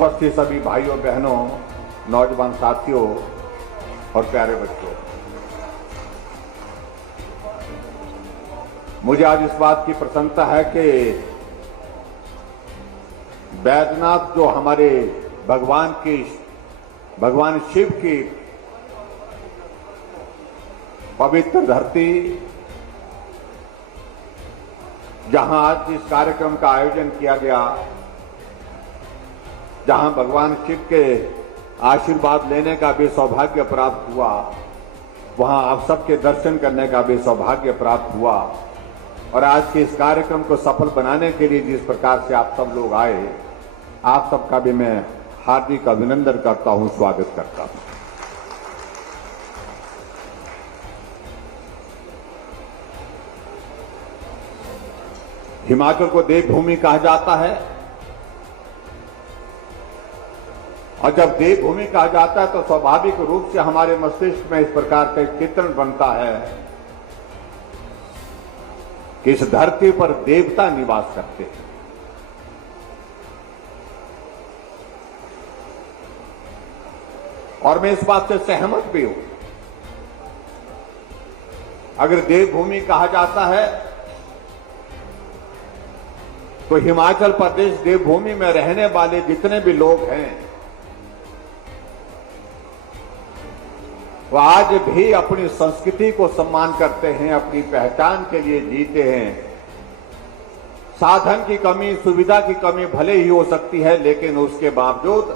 उपस्थित सभी भाइयों बहनों, नौजवान साथियों और प्यारे बच्चों, मुझे आज इस बात की प्रसन्नता है कि बैद्यनाथ जो हमारे भगवान शिव की पवित्र धरती, जहां आज इस कार्यक्रम का आयोजन किया गया, जहां भगवान शिव के आशीर्वाद लेने का भी सौभाग्य प्राप्त हुआ, वहां आप सबके दर्शन करने का भी सौभाग्य प्राप्त हुआ। और आज के इस कार्यक्रम को सफल बनाने के लिए जिस प्रकार से आप सब लोग आए, आप सबका भी मैं हार्दिक अभिनंदन करता हूं, स्वागत करता हूं। हिमाचल को देवभूमि कहा जाता है, और जब देवभूमि कहा जाता है तो स्वाभाविक रूप से हमारे मस्तिष्क में इस प्रकार का एक चित्रण बनता है कि इस धरती पर देवता निवास करते हैं। और मैं इस बात से सहमत भी हूं। अगर देवभूमि कहा जाता है तो हिमाचल प्रदेश देवभूमि में रहने वाले जितने भी लोग हैं, वो आज भी अपनी संस्कृति को सम्मान करते हैं, अपनी पहचान के लिए जीते हैं। साधन की कमी, सुविधा की कमी भले ही हो सकती है, लेकिन उसके बावजूद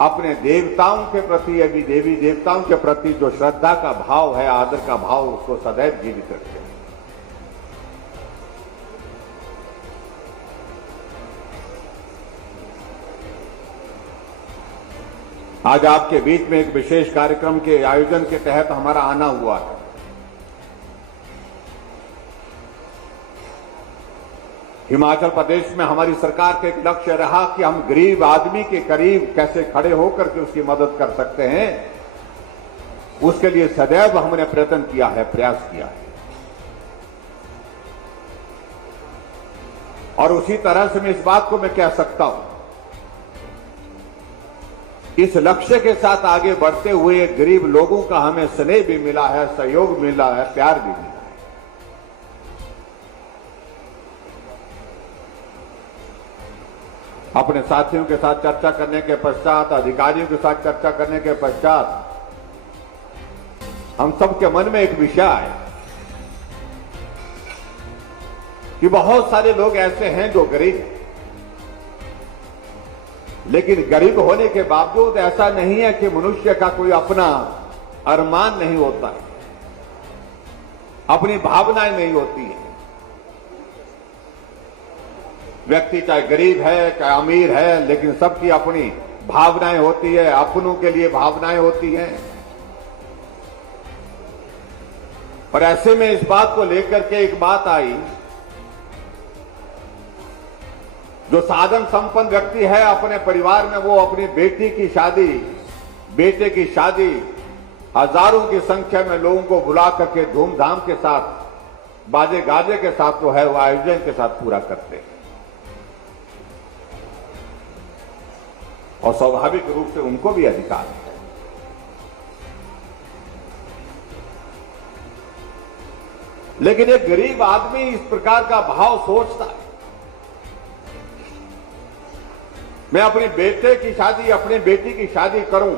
अपने देवताओं के प्रति, अभी देवी देवताओं के प्रति जो श्रद्धा का भाव है, आदर का भाव, उसको सदैव जीवित रखते हैं। आज आपके बीच में एक विशेष कार्यक्रम के आयोजन के तहत हमारा आना हुआ है। हिमाचल प्रदेश में हमारी सरकार का एक लक्ष्य रहा कि हम गरीब आदमी के करीब कैसे खड़े होकर के उसकी मदद कर सकते हैं, उसके लिए सदैव हमने प्रयत्न किया है, प्रयास किया है। और उसी तरह से मैं इस बात को मैं कह सकता हूं, इस लक्ष्य के साथ आगे बढ़ते हुए गरीब लोगों का हमें स्नेह भी मिला है, सहयोग मिला है, प्यार भी मिला है। अपने साथियों के साथ चर्चा करने के पश्चात, अधिकारियों के साथ चर्चा करने के पश्चात हम सबके मन में एक विषय आया कि बहुत सारे लोग ऐसे हैं जो गरीब हैं, लेकिन गरीब होने के बावजूद ऐसा नहीं है कि मनुष्य का कोई अपना अरमान नहीं होता है, अपनी भावनाएं नहीं होती है। व्यक्ति चाहे गरीब है, चाहे अमीर है, लेकिन सबकी अपनी भावनाएं होती है, अपनों के लिए भावनाएं होती हैं। और ऐसे में इस बात को लेकर के एक बात आई, जो साधन संपन्न व्यक्ति है अपने परिवार में, वो अपनी बेटी की शादी, बेटे की शादी हजारों की संख्या में लोगों को बुला करके धूमधाम के साथ, बाजे गाजे के साथ तो है वो आयोजन के साथ पूरा करते हैं। और स्वाभाविक रूप से उनको भी अधिकार है। लेकिन एक गरीब आदमी इस प्रकार का भाव सोचता है, मैं अपने बेटे की शादी, अपनी बेटी की शादी करूं,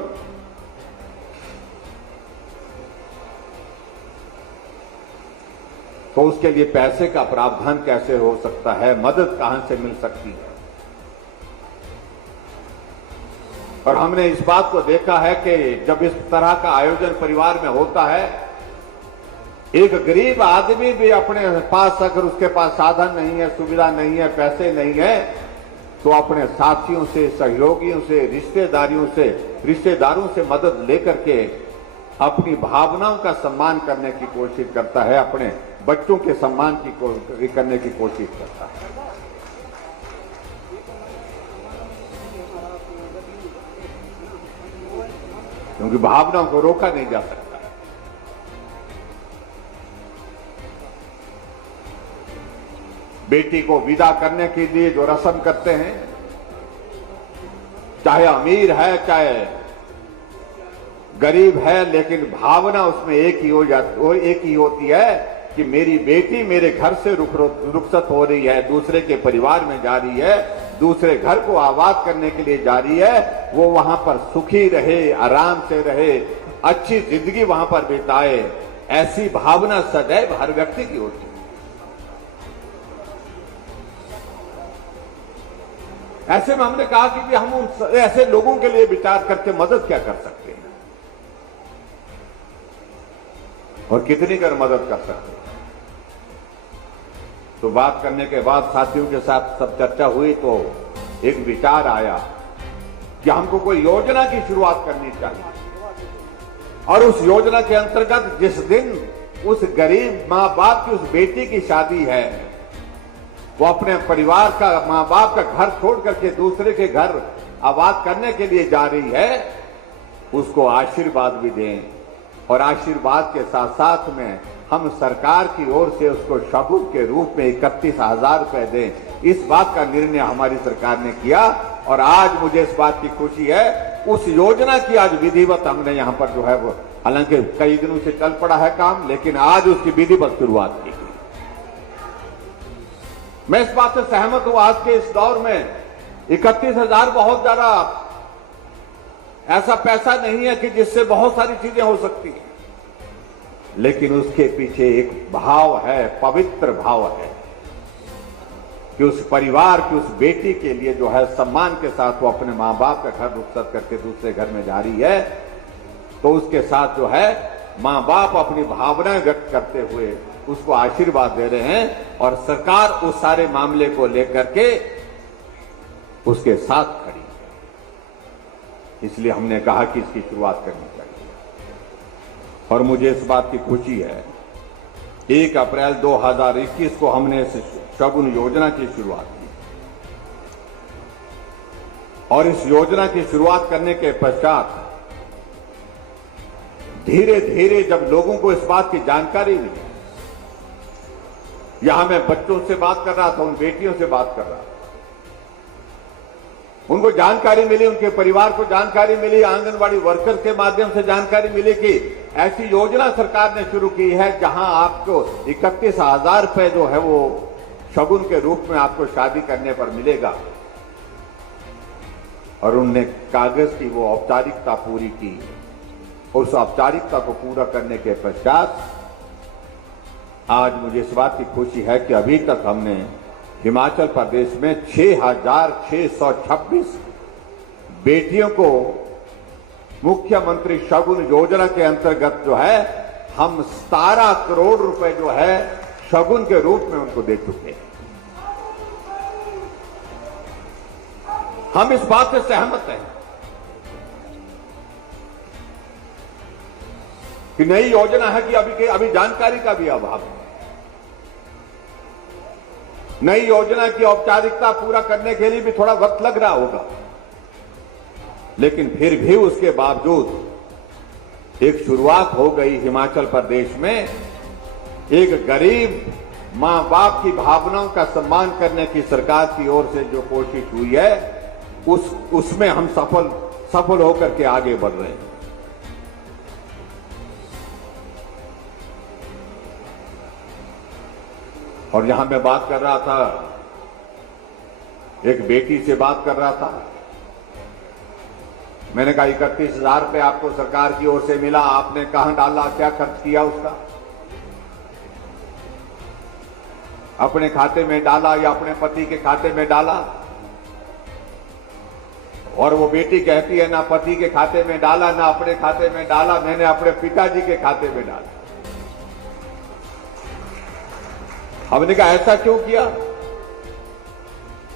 तो उसके लिए पैसे का प्रावधान कैसे हो सकता है, मदद कहां से मिल सकती है। और हमने इस बात को देखा है कि जब इस तरह का आयोजन परिवार में होता है, एक गरीब आदमी भी अपने पास, अगर उसके पास साधन नहीं है, सुविधा नहीं है, पैसे नहीं है, तो अपने साथियों से, सहयोगियों से, रिश्तेदारों से मदद लेकर के अपनी भावनाओं का सम्मान करने की कोशिश करता है, अपने बच्चों के सम्मान करने की कोशिश करता है। क्योंकि भावनाओं को रोका नहीं जा सकता। बेटी को विदा करने के लिए जो रस्म करते हैं, चाहे अमीर है चाहे गरीब है, लेकिन भावना उसमें एक ही होती है कि मेरी बेटी मेरे घर से रुखसत हो रही है, दूसरे के परिवार में जा रही है, दूसरे घर को आबाद करने के लिए जा रही है, वो वहां पर सुखी रहे, आराम से रहे, अच्छी जिंदगी वहां पर बिताए। ऐसी भावना सदैव हर व्यक्ति की होती है। ऐसे में हमने कहा कि हम उन ऐसे लोगों के लिए विचार करके मदद क्या कर सकते हैं और कितनी कर मदद कर सकते हैं। तो बात करने के बाद साथियों के साथ सब चर्चा हुई तो एक विचार आया कि हमको कोई योजना की शुरुआत करनी चाहिए और उस योजना के अंतर्गत जिस दिन उस गरीब मां बाप की उस बेटी की शादी है, वो अपने परिवार का मां बाप का घर छोड़ करके दूसरे के घर आबाद करने के लिए जा रही है, उसको आशीर्वाद भी दें और आशीर्वाद के साथ साथ में हम सरकार की ओर से उसको शगुन के रूप में 31,000 रुपए दें। इस बात का निर्णय हमारी सरकार ने किया और आज मुझे इस बात की खुशी है, उस योजना की आज विधिवत हमने यहां पर जो है वो, हालांकि कई दिनों से चल पड़ा है काम, लेकिन आज उसकी विधिवत शुरुआत की। मैं इस बात से सहमत हूं, आज के इस दौर में 31,000 बहुत ज्यादा ऐसा पैसा नहीं है कि जिससे बहुत सारी चीजें हो सकती हैं, लेकिन उसके पीछे एक भाव है, पवित्र भाव है कि उस परिवार की उस बेटी के लिए जो है सम्मान के साथ वो अपने मां बाप का घर रुखसत करके दूसरे घर में जा रही है, तो उसके साथ जो है मां बाप अपनी भावनाएं व्यक्त करते हुए उसको आशीर्वाद दे रहे हैं और सरकार उस सारे मामले को लेकर के उसके साथ खड़ी है। इसलिए हमने कहा कि इसकी शुरुआत करनी चाहिए और मुझे इस बात की खुशी है, 1 अप्रैल 2021 को हमने इस शगुन योजना की शुरुआत की और इस योजना की शुरुआत करने के पश्चात धीरे धीरे जब लोगों को इस बात की जानकारी मिली, यहां मैं बच्चों से बात कर रहा था, उन बेटियों से बात कर रहा था, उनको जानकारी मिली, उनके परिवार को जानकारी मिली, आंगनवाड़ी वर्कर्स के माध्यम से जानकारी मिली कि ऐसी योजना सरकार ने शुरू की है जहां आपको 31,000 रुपए जो है वो शगुन के रूप में आपको शादी करने पर मिलेगा। और उनने कागज की वो औपचारिकता पूरी की। उस औपचारिकता को पूरा करने के पश्चात आज मुझे इस बात की खुशी है कि अभी तक हमने हिमाचल प्रदेश में 6,626 बेटियों को मुख्यमंत्री शगुन योजना के अंतर्गत जो है हम 17 करोड़ रुपए जो है शगुन के रूप में उनको दे चुके हैं। हम इस बात से सहमत हैं कि नई योजना है कि अभी जानकारी का भी अभाव है। नई योजना की औपचारिकता पूरा करने के लिए भी थोड़ा वक्त लग रहा होगा, लेकिन फिर भी उसके बावजूद एक शुरुआत हो गई हिमाचल प्रदेश में। एक गरीब मां बाप की भावनाओं का सम्मान करने की सरकार की ओर से जो कोशिश हुई है, उसमें हम सफल होकर के आगे बढ़ रहे हैं। और यहां मैं बात कर रहा था, एक बेटी से बात कर रहा था, मैंने कहा 31,000 रुपए आपको सरकार की ओर से मिला, आपने कहां डाला, क्या खर्च किया उसका? अपने खाते में डाला या अपने पति के खाते में डाला? और वो बेटी कहती है ना पति के खाते में डाला ना अपने खाते में डाला, मैंने अपने पिताजी के खाते में डाला। हमने कहा ऐसा क्यों किया?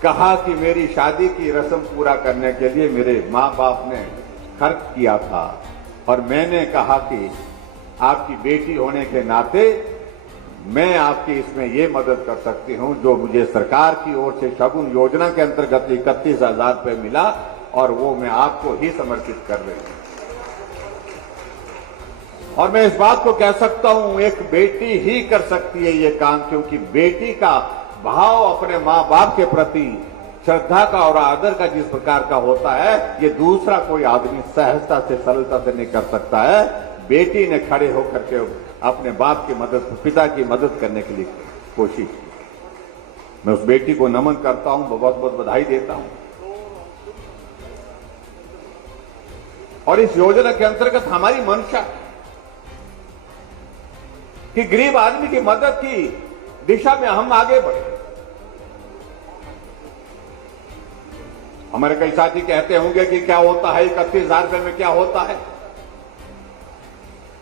कहा कि मेरी शादी की रस्म पूरा करने के लिए मेरे मां बाप ने खर्च किया था और मैंने कहा कि आपकी बेटी होने के नाते मैं आपकी इसमें ये मदद कर सकती हूं जो मुझे सरकार की ओर से शगुन योजना के अंतर्गत 31,000 रुपए मिला और वो मैं आपको ही समर्पित कर रही हूं। और मैं इस बात को कह सकता हूं, एक बेटी ही कर सकती है ये काम, क्योंकि बेटी का भाव अपने मां बाप के प्रति श्रद्धा का और आदर का जिस प्रकार का होता है, ये दूसरा कोई आदमी सहजता से सरलता से नहीं कर सकता है। बेटी ने खड़े होकर के अपने बाप की मदद, पिता की मदद करने के लिए कोशिश की। मैं उस बेटी को नमन करता हूं, बहुत बहुत बधाई देता हूं। और इस योजना के अंतर्गत हमारी मंशा कि गरीब आदमी की मदद की दिशा में हम आगे बढ़े। हमारे कई साथी कहते होंगे कि क्या होता है 31,000 रुपए में, क्या होता है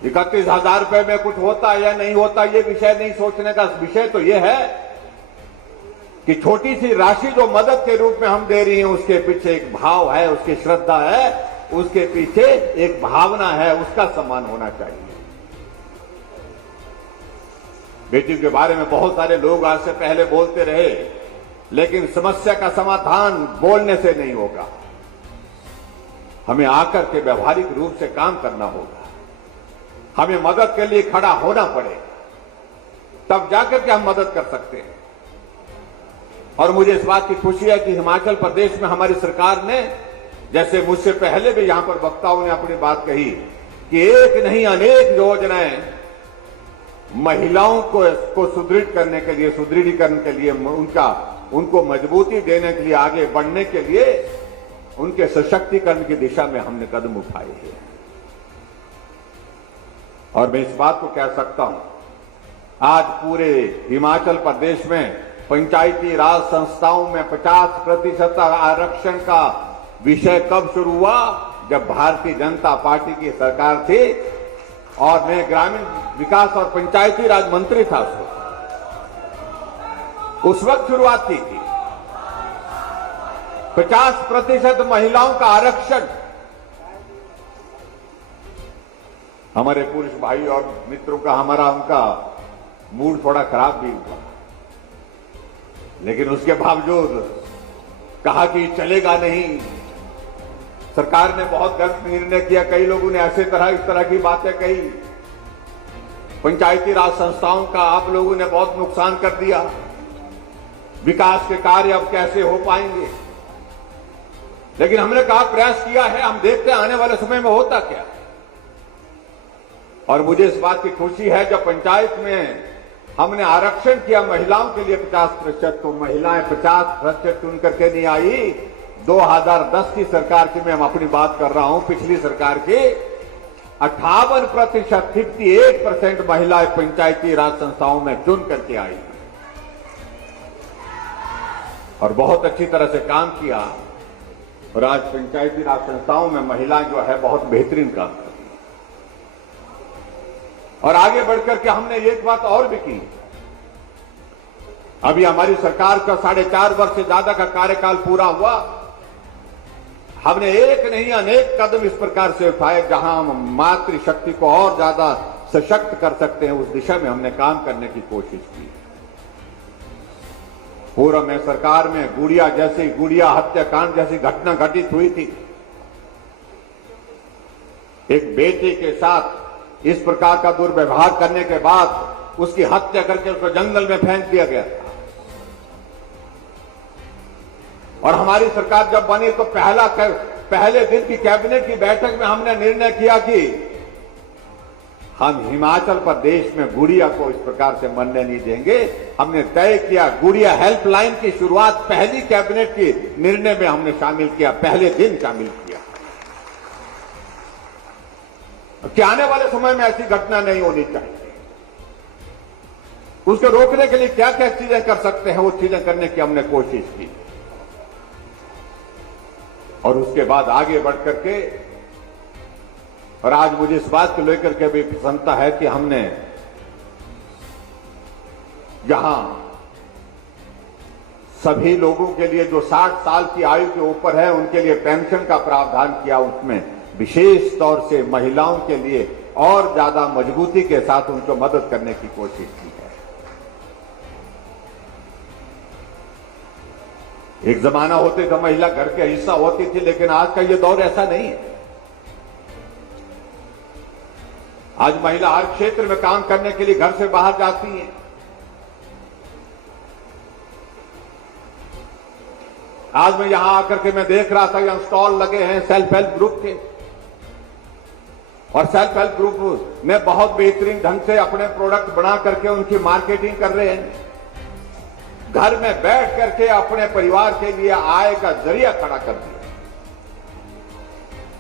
31,000 रुपए में, कुछ होता है या नहीं होता, ये विषय नहीं सोचने का। विषय तो ये है कि छोटी सी राशि जो मदद के रूप में हम दे रही हैं, उसके पीछे एक भाव है, उसकी श्रद्धा है, उसके पीछे एक भावना है, उसका सम्मान होना चाहिए। बेटी के बारे में बहुत सारे लोग आज से पहले बोलते रहे, लेकिन समस्या का समाधान बोलने से नहीं होगा, हमें आकर के व्यवहारिक रूप से काम करना होगा। हमें मदद के लिए खड़ा होना पड़ेगा, तब जाकर के हम मदद कर सकते हैं। और मुझे इस बात की खुशी है कि हिमाचल प्रदेश में हमारी सरकार ने, जैसे मुझसे पहले भी यहां पर वक्ताओं ने अपनी बात कही, कि एक नहीं अनेक योजनाएं महिलाओं को सुदृढ़ करने के लिए, सुदृढ़ीकरण के लिए, उनको मजबूती देने के लिए, आगे बढ़ने के लिए, उनके सशक्तिकरण की दिशा में हमने कदम उठाए हैं। और मैं इस बात को कह सकता हूं, आज पूरे हिमाचल प्रदेश में पंचायती राज संस्थाओं में 50% आरक्षण का विषय कब शुरू हुआ? जब भारतीय जनता पार्टी की सरकार थी और मैं ग्रामीण विकास और पंचायती राज मंत्री था। उस वक्त शुरुआत की थी। 50% महिलाओं का आरक्षण। हमारे पुरुष भाई और मित्रों का, उनका मूड थोड़ा खराब भी हुआ, लेकिन उसके बावजूद कहा कि चलेगा नहीं। सरकार ने बहुत गलत निर्णय किया, कई लोगों ने इस तरह की बातें कही। पंचायती राज संस्थाओं का आप लोगों ने बहुत नुकसान कर दिया, विकास के कार्य अब कैसे हो पाएंगे। लेकिन हमने कहा प्रयास किया है, हम देखते हैं आने वाले समय में होता क्या। और मुझे इस बात की खुशी है, जब पंचायत में हमने आरक्षण किया महिलाओं के लिए 50%, तो महिलाएं 50% चुन करके नहीं आई। 2010 की सरकार की मैं अपनी बात कर रहा हूं, पिछली सरकार की 58%, 58% महिलाएं पंचायती राज संस्थाओं में चुन करके आई और बहुत अच्छी तरह से काम किया। और आज पंचायती राज संस्थाओं में महिलाएं जो है बहुत बेहतरीन काम कर रही। और आगे बढ़कर के हमने एक बात और भी की। अभी हमारी सरकार का 4.5 वर्ष से ज्यादा का कार्यकाल पूरा हुआ। हमने एक नहीं अनेक कदम इस प्रकार से उठाए जहां हम मातृशक्ति को और ज्यादा सशक्त कर सकते हैं, उस दिशा में हमने काम करने की कोशिश की। पूर्व में सरकार में गुड़िया हत्याकांड जैसी घटना घटित हुई थी। एक बेटे के साथ इस प्रकार का दुर्व्यवहार करने के बाद उसकी हत्या करके उसको जंगल में फेंक दिया गया था। और हमारी सरकार जब बनी तो पहले दिन की कैबिनेट की बैठक में हमने निर्णय किया कि हम हिमाचल प्रदेश में गुड़िया को इस प्रकार से मरने नहीं देंगे। हमने तय किया, गुड़िया हेल्पलाइन की शुरुआत पहली कैबिनेट की निर्णय में हमने शामिल किया, पहले दिन शामिल किया कि आने वाले समय में ऐसी घटना नहीं होनी चाहिए। उसको रोकने के लिए क्या क्या चीजें कर सकते हैं, वो चीजें करने की हमने कोशिश की। और उसके बाद आगे बढ़ करके, और आज मुझे इस बात को लेकर के भी प्रसन्नता है कि हमने यहां सभी लोगों के लिए जो 60 साल की आयु के ऊपर है उनके लिए पेंशन का प्रावधान किया। उसमें विशेष तौर से महिलाओं के लिए और ज्यादा मजबूती के साथ उनको मदद करने की कोशिश की है। एक जमाना होते तो महिला घर के हिस्सा होती थी, लेकिन आज का ये दौर ऐसा नहीं है। आज महिला हर क्षेत्र में काम करने के लिए घर से बाहर जाती हैं। आज मैं यहां आकर के मैं देख रहा था, यहां स्टॉल लगे हैं सेल्फ हेल्प ग्रुप के, और सेल्फ हेल्प ग्रुप में बहुत बेहतरीन ढंग से अपने प्रोडक्ट बना करके उनकी मार्केटिंग कर रहे हैं। घर में बैठ करके अपने परिवार के लिए आय का जरिया खड़ा कर दिया।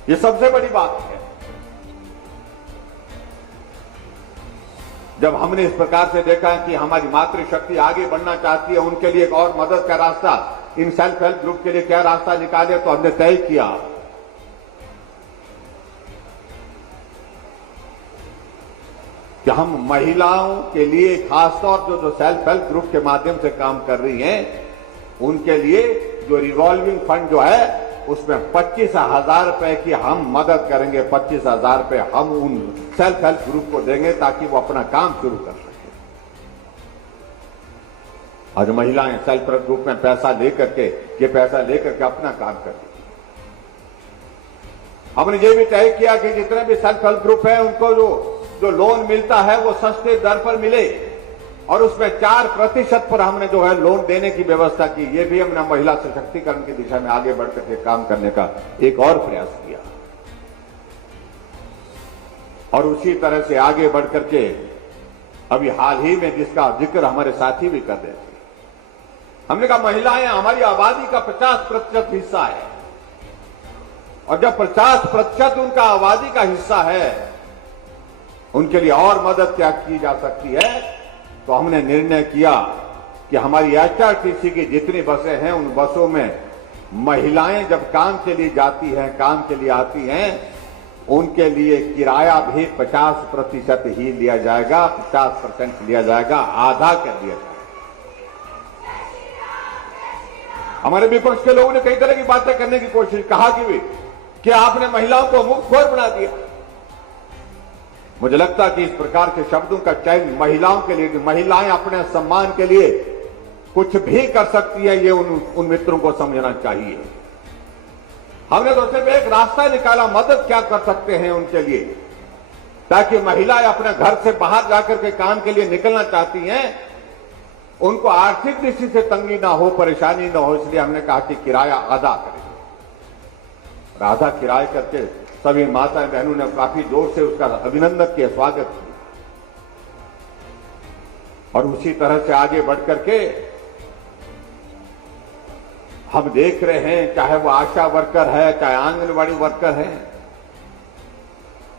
ये सबसे बड़ी बात है। जब हमने इस प्रकार से देखा कि हमारी मातृशक्ति आगे बढ़ना चाहती है, उनके लिए एक और मदद का रास्ता, इन सेल्फ हेल्प ग्रुप के लिए क्या रास्ता निकाले, तो हमने तय किया कि हम महिलाओं के लिए खासतौर पर जो सेल्फ हेल्प ग्रुप के माध्यम से काम कर रही हैं, उनके लिए जो रिवॉल्विंग फंड जो है उसमें 25,000 रुपए की हम मदद करेंगे। 25,000 रुपए हम उन सेल्फ हेल्प ग्रुप को देंगे ताकि वो अपना काम शुरू कर सके। आज महिलाएं सेल्फ हेल्प ग्रुप में पैसा लेकर के, ये पैसा लेकर के अपना काम कर रही है। हमने ये भी तय किया कि जितने भी सेल्फ हेल्प ग्रुप है उनको जो लोन मिलता है वो सस्ते दर पर मिले, और उसमें 4% पर हमने जो है लोन देने की व्यवस्था की। ये भी हमने महिला सशक्तिकरण की दिशा में आगे बढ़कर के काम करने का एक और प्रयास किया। और उसी तरह से आगे बढ़कर के अभी हाल ही में जिसका जिक्र हमारे साथी भी कर रहे थे, हमने कहा महिलाएं हमारी आबादी का 50% हिस्सा है, और जब 50% उनका आबादी का हिस्सा है, उनके लिए और मदद क्या की जा सकती है, तो हमने निर्णय किया कि हमारी एचआरटीसी की जितनी बसें हैं उन बसों में महिलाएं जब काम के लिए जाती हैं, काम के लिए आती हैं, उनके लिए किराया भी 50% ही लिया जाएगा, 50% लिया जाएगा, आधा कर दिया जाएगा। हमारे विपक्ष के लोगों ने कई तरह की बातें करने की कोशिश, कहा कि आपने महिलाओं को मुफ्तखोर बना दिया। मुझे लगता है कि इस प्रकार के शब्दों का चयन महिलाओं के लिए, महिलाएं अपने सम्मान के लिए कुछ भी कर सकती है, ये उन मित्रों को समझना चाहिए। हमने तो सिर्फ एक रास्ता निकाला, मदद क्या कर सकते हैं उनके लिए, ताकि महिलाएं अपने घर से बाहर जाकर के काम के लिए निकलना चाहती हैं, उनको आर्थिक दृष्टि से तंगी ना हो, परेशानी ना हो, इसलिए हमने कहा कि किराया आधा करेंगे। आधा किराया करके सभी माता बहनों ने काफी जोर से उसका अभिनंदन किया, स्वागत किया। और उसी तरह से आगे बढ़कर के हम देख रहे हैं, चाहे वो आशा वर्कर है, चाहे आंगनबाड़ी वर्कर है,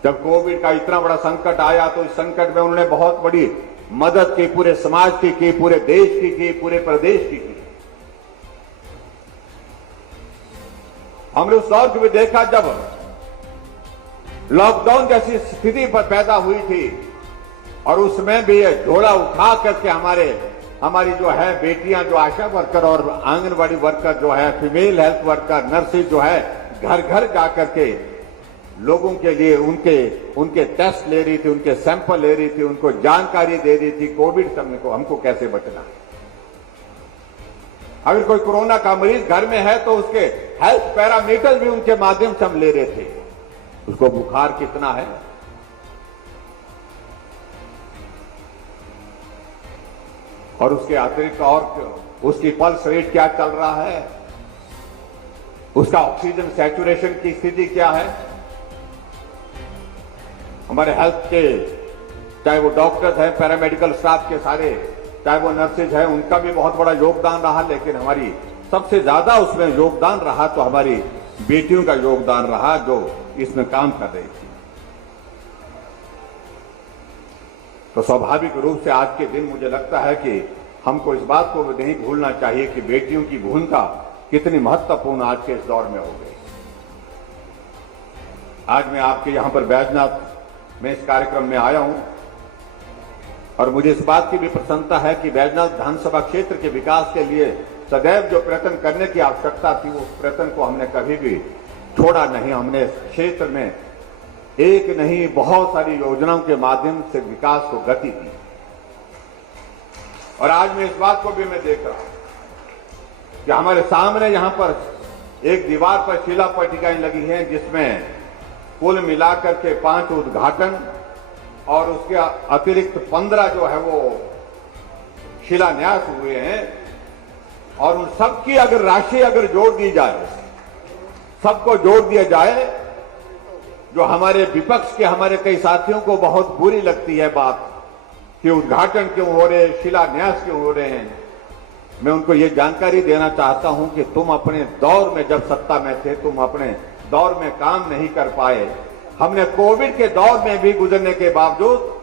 जब कोविड का इतना बड़ा संकट आया तो इस संकट में उन्होंने बहुत बड़ी मदद की, पूरे समाज की, पूरे देश की, पूरे प्रदेश की। हमने उस दौर को भी देखा जब लॉकडाउन जैसी स्थिति पर पैदा हुई थी, और उसमें भी झोला उठा करके हमारी जो है बेटियां, जो आशा वर्कर और आंगनबाड़ी वर्कर जो है, फीमेल हेल्थ वर्कर, नर्सेज जो है, घर घर जाकर के लोगों के लिए उनके टेस्ट ले रही थी, उनके सैंपल ले रही थी, उनको जानकारी दे रही थी कोविड समय को हमको कैसे बचना है। अगर कोई कोरोना का मरीज घर में है तो उसके हेल्थ पैरामीटर भी उनके माध्यम से हम ले रहे थे, उसको बुखार कितना है, और उसके अतिरिक्त और उसकी पल्स रेट क्या चल रहा है, उसका ऑक्सीजन सैचुरेशन की स्थिति क्या है। हमारे हेल्थ के चाहे वो डॉक्टर्स हैं, पैरामेडिकल स्टाफ के सारे, चाहे वो नर्सेज हैं, उनका भी बहुत बड़ा योगदान रहा, लेकिन हमारी सबसे ज्यादा उसमें योगदान रहा तो हमारी बेटियों का योगदान रहा जो इसमें काम कर रही थी। तो स्वाभाविक रूप से आज के दिन मुझे लगता है कि हमको इस बात को नहीं भूलना चाहिए कि बेटियों की भूमिका कितनी महत्वपूर्ण आज के इस दौर में हो गई। आज मैं आपके यहां पर बैजनाथ में इस कार्यक्रम में आया हूं, और मुझे इस बात की भी प्रसन्नता है कि बैजनाथ विधानसभा क्षेत्र के विकास के लिए सदैव जो प्रयत्न करने की आवश्यकता थी, वो प्रयत्न को हमने कभी भी छोड़ा नहीं। हमने क्षेत्र में एक नहीं बहुत सारी योजनाओं के माध्यम से विकास को गति दी, और आज मैं इस बात को भी मैं देख रहा हूं कि हमारे सामने यहां पर एक दीवार पर शिला पट्टिकाएं लगी हैं, जिसमें कुल मिलाकर के 5 उद्घाटन और उसके अतिरिक्त 15 जो है वो शिलान्यास हुए हैं। और उन सबकी अगर राशि अगर जोड़ दी जाए, सबको जोड़ दिया जाए, जो हमारे विपक्ष के हमारे कई साथियों को बहुत बुरी लगती है बात कि उद्घाटन क्यों हो रहे, शिलान्यास क्यों हो रहे हैं, मैं उनको ये जानकारी देना चाहता हूं कि तुम अपने दौर में जब सत्ता में थे, तुम अपने दौर में काम नहीं कर पाए। हमने कोविड के दौर में भी गुजरने के बावजूद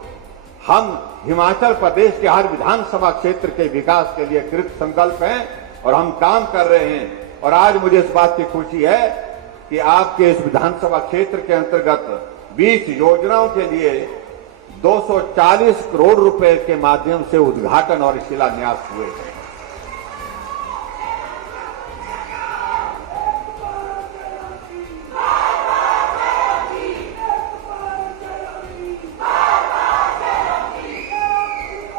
हम हिमाचल प्रदेश के हर विधानसभा क्षेत्र के विकास के लिए कृत संकल्प हैं और हम काम कर रहे हैं। और आज मुझे इस बात की खुशी है कि आपके इस विधानसभा क्षेत्र के अंतर्गत 20 योजनाओं के लिए 240 करोड़ रुपए के माध्यम से उद्घाटन और शिलान्यास हुए हैं।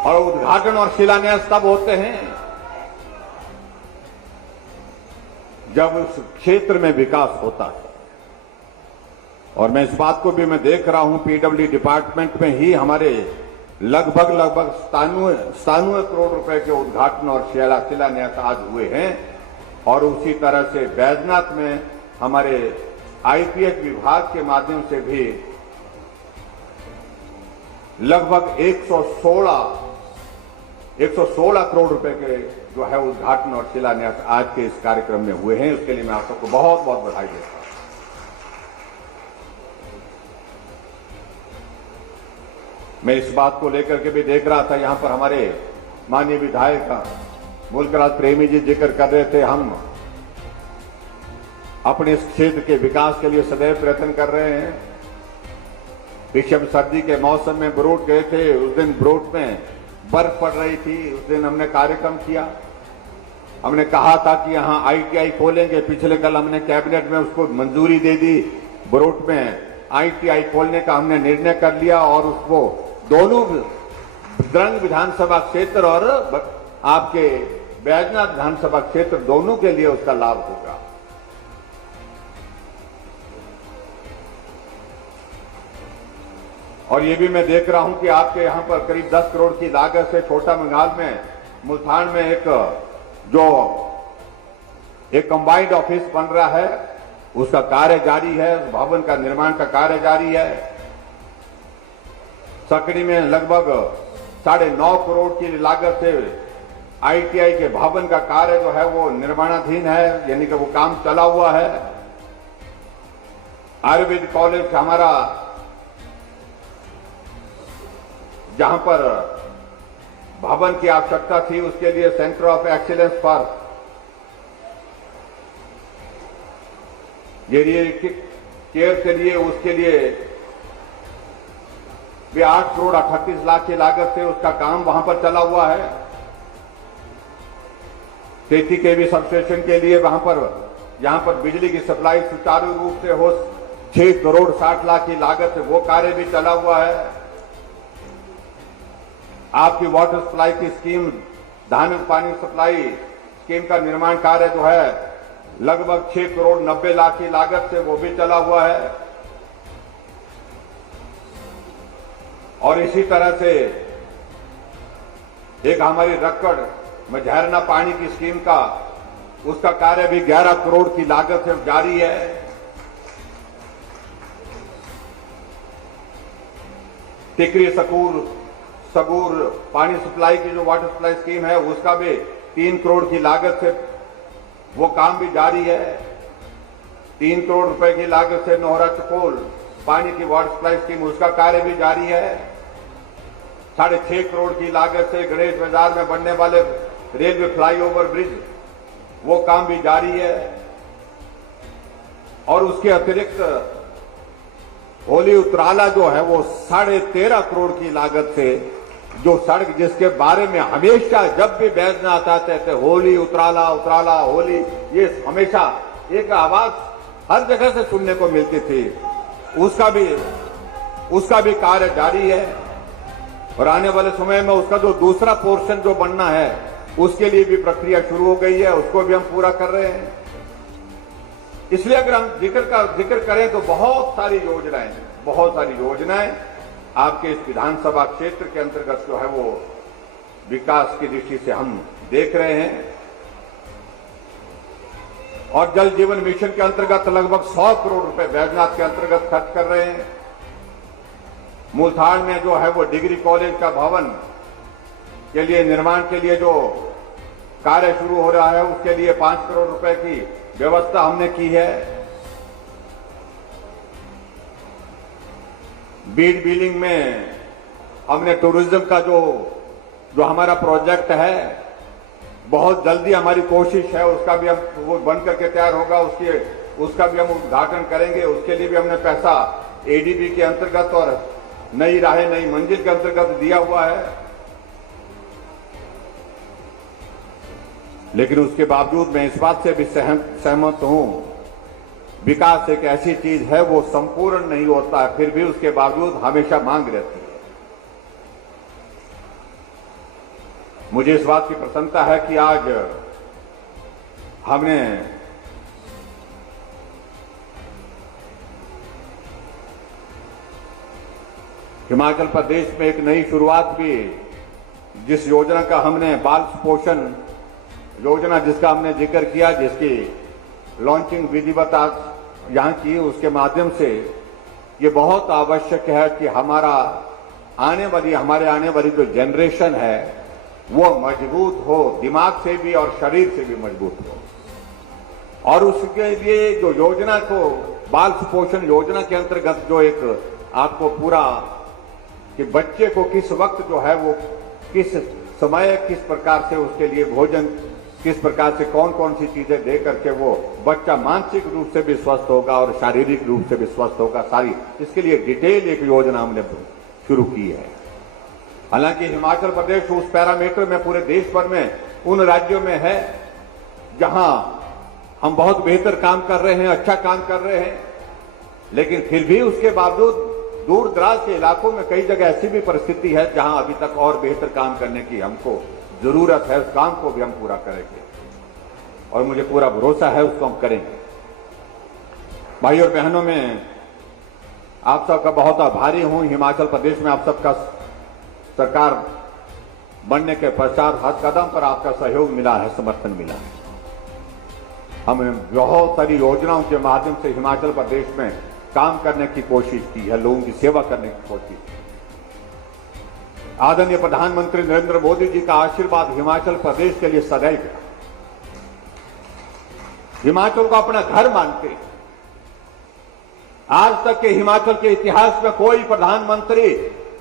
और उद्घाटन और शिलान्यास तब होते हैं जब उस क्षेत्र में विकास होता है। और मैं इस बात को भी मैं देख रहा हूं, पीडब्ल्यू डिपार्टमेंट में ही हमारे लगभग 97 करोड़ रुपए के उद्घाटन और शिलान्यास आज हुए हैं। और उसी तरह से बैजनाथ में हमारे आईपीएच विभाग के माध्यम से भी लगभग 116 करोड़ रुपए के जो है उद्घाटन और शिलान्यास आज के इस कार्यक्रम में हुए हैं। उसके लिए मैं आप सबको बहुत बहुत बधाई देता हूं। मैं इस बात को लेकर के भी देख रहा था, यहां पर हमारे माननीय विधायक मुल्कराज प्रेमी जी जिक्र कर रहे थे, हम अपने इस क्षेत्र के विकास के लिए सदैव प्रयत्न कर रहे हैं। पिछले सर्दी के मौसम में बरूट गए थे, उस दिन बरूट में बर्फ पड़ रही थी, उस दिन हमने कार्यक्रम किया। हमने कहा था कि यहां आईटीआई खोलेंगे, पिछले कल हमने कैबिनेट में उसको मंजूरी दे दी। बरूट में आईटीआई खोलने का हमने निर्णय कर लिया और उसको दोनों द्रंग विधानसभा क्षेत्र और आपके बैजनाथ विधानसभा क्षेत्र दोनों के लिए उसका लाभ होगा। और ये भी मैं देख रहा हूं कि आपके यहां पर करीब 10 करोड़ की लागत से छोटा मंगाल में मुल्तान में एक कंबाइंड ऑफिस बन रहा है, उसका कार्य जारी है, उस भवन का निर्माण का कार्य जारी है। सकड़ी में लगभग 9.5 करोड़ की लागत से आईटीआई के भवन का कार्य जो है वो निर्माणाधीन है, यानी कि वो काम चला हुआ है। आयुर्वेद कॉलेज हमारा जहां पर भवन की आवश्यकता थी, उसके लिए centre of excellence for care के लिए, उसके लिए भी 8 करोड़ 38 लाख की लागत से उसका काम वहां पर चला हुआ है। 33 केवी सबस्टेशन के लिए वहां पर यहां पर बिजली की सप्लाई सुचारू रूप से हो 6 करोड़ 60 लाख की लागत से वो कार्य भी चला हुआ है। आपकी वाटर सप्लाई की स्कीम, धान पानी सप्लाई स्कीम का निर्माण कार्य जो है लगभग 6 करोड़ 90 लाख की लागत से वो भी चला हुआ है। और इसी तरह से एक हमारी रक्कड़ में झरना पानी की स्कीम का उसका कार्य भी 11 करोड़ की लागत से जारी है। टिकरी सगूर पानी सप्लाई की जो वाटर सप्लाई स्कीम है उसका भी 3 करोड़ की लागत से वो काम भी जारी है। 3 करोड़ रुपए की लागत से नोहरा चकोल पानी की वाटर सप्लाई स्कीम उसका कार्य भी जारी है। 6.5 करोड़ की लागत से गणेश बाजार में बनने वाले रेलवे फ्लाईओवर ब्रिज वो काम भी जारी है। और उसके अतिरिक्त होली उतराला जो है वो 13.5 करोड़ की लागत से जो सड़क, जिसके बारे में हमेशा जब भी बैजनाथ आते थे होली उतराला उतराला होली, ये हमेशा एक आवाज हर जगह से सुनने को मिलती थी, उसका भी कार्य जारी है। और आने वाले समय में उसका जो दूसरा पोर्शन जो बनना है उसके लिए भी प्रक्रिया शुरू हो गई है, उसको भी हम पूरा कर रहे हैं। इसलिए अगर हम जिक्र करें तो बहुत सारी योजनाएं आपके इस विधानसभा क्षेत्र के अंतर्गत जो है वो विकास की दृष्टि से हम देख रहे हैं। और जल जीवन मिशन के अंतर्गत लगभग 100 करोड़ रुपए बैजनाथ के अंतर्गत खर्च कर रहे हैं। मूलथाड़ में जो है वो डिग्री कॉलेज का भवन के लिए निर्माण के लिए जो कार्य शुरू हो रहा है उसके लिए 5 करोड़ रुपए की व्यवस्था हमने की है। बीड बिलिंग में हमने टूरिज्म का जो हमारा प्रोजेक्ट है, बहुत जल्दी हमारी कोशिश है उसका भी हम वो बन करके तैयार होगा, उसका भी हम उद्घाटन करेंगे। उसके लिए भी हमने पैसा एडीबी के अंतर्गत और नई राहें नई मंजिल के अंतर्गत दिया हुआ है। लेकिन उसके बावजूद मैं इस बात से भी सहमत हूं, विकास एक ऐसी चीज है वो संपूर्ण नहीं होता है, फिर भी उसके बावजूद हमेशा मांग रहती है। मुझे इस बात की प्रसन्नता है कि आज हमने हिमाचल प्रदेश में एक नई शुरुआत भी, जिस योजना का हमने बाल पोषण योजना जिसका हमने जिक्र किया, जिसकी लॉन्चिंग विधिवत आज यहां की, उसके माध्यम से ये बहुत आवश्यक है कि हमारे आने वाली जो जनरेशन है वो मजबूत हो, दिमाग से भी और शरीर से भी मजबूत हो। और उसके लिए जो योजना को बाल सुपोषण योजना के अंतर्गत जो एक आपको पूरा कि बच्चे को किस वक्त जो है वो किस समय किस प्रकार से उसके लिए भोजन किस प्रकार से कौन कौन सी चीजें दे करके वो बच्चा मानसिक रूप से भी स्वस्थ होगा और शारीरिक रूप से भी स्वस्थ होगा, सारी इसके लिए डिटेल एक योजना हमने शुरू की है। हालांकि हिमाचल प्रदेश उस पैरामीटर में पूरे देश भर में उन राज्यों में है जहां हम बहुत बेहतर काम कर रहे हैं, अच्छा काम कर रहे हैं, लेकिन फिर भी उसके बावजूद दूर दराज के इलाकों में कई जगह ऐसी भी परिस्थिति है जहां अभी तक और बेहतर काम करने की हमको जरूरत है। उस काम को भी हम पूरा करेंगे और मुझे पूरा भरोसा है उसको हम करेंगे। भाई और बहनों, मैं आप सबका बहुत आभारी हूं। हिमाचल प्रदेश में आप सबका सरकार बनने के पश्चात हर कदम पर आपका सहयोग मिला है, समर्थन मिला है। हमने बहुत सारी योजनाओं के माध्यम से हिमाचल प्रदेश में काम करने की कोशिश की है, लोगों की सेवा करने की कोशिश की। आदरणीय प्रधानमंत्री नरेंद्र मोदी जी का आशीर्वाद हिमाचल प्रदेश के लिए सदैव है। हिमाचल को अपना घर मानते हैं। आज तक के हिमाचल के इतिहास में कोई प्रधानमंत्री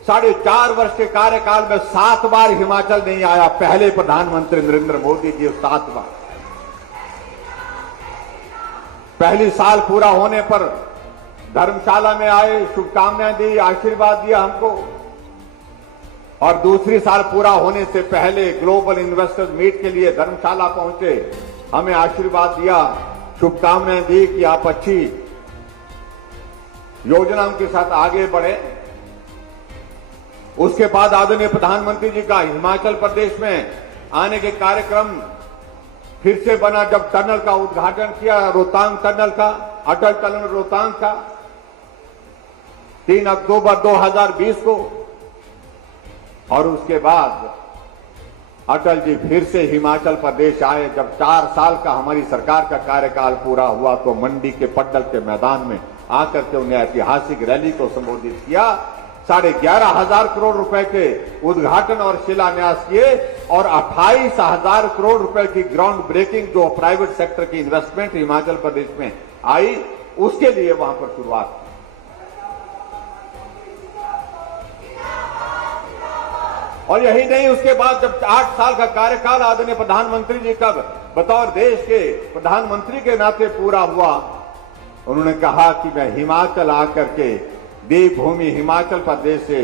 4.5 वर्ष के कार्यकाल में 7 बार हिमाचल नहीं आया। पहले प्रधानमंत्री नरेंद्र मोदी जी 7 बार। पहली साल पूरा होने पर धर्मशाला में आए, शुभकामनाएं दी, आशीर्वाद दिया हमको, और दूसरी साल पूरा होने से पहले ग्लोबल इन्वेस्टर्स मीट के लिए धर्मशाला पहुंचे, हमें आशीर्वाद दिया, शुभकामनाएं दी कि आप अच्छी योजनाओं के साथ आगे बढ़े। उसके बाद आदरणीय प्रधानमंत्री जी का हिमाचल प्रदेश में आने के कार्यक्रम फिर से बना जब टनल का उद्घाटन किया, रोहतांग टनल का, अटल टनल रोहतांग का 3 अक्टूबर 2020 को। और उसके बाद अटल जी फिर से हिमाचल प्रदेश आए। जब 4 साल का हमारी सरकार का कार्यकाल पूरा हुआ तो मंडी के पड्डल के मैदान में आकर के उन्हें ऐतिहासिक रैली को संबोधित किया। 11,500 करोड़ रुपए के उद्घाटन और शिलान्यास किए और 28,000 करोड़ रुपए की ग्राउंड ब्रेकिंग जो प्राइवेट सेक्टर की इन्वेस्टमेंट हिमाचल प्रदेश में आई, उसके लिए वहां पर शुरुआत की। और यही नहीं, उसके बाद जब 8 साल का कार्यकाल आदरणीय प्रधानमंत्री जी का बतौर देश के प्रधानमंत्री के नाते पूरा हुआ, उन्होंने कहा कि मैं हिमाचल आकर के देवभूमि हिमाचल प्रदेश से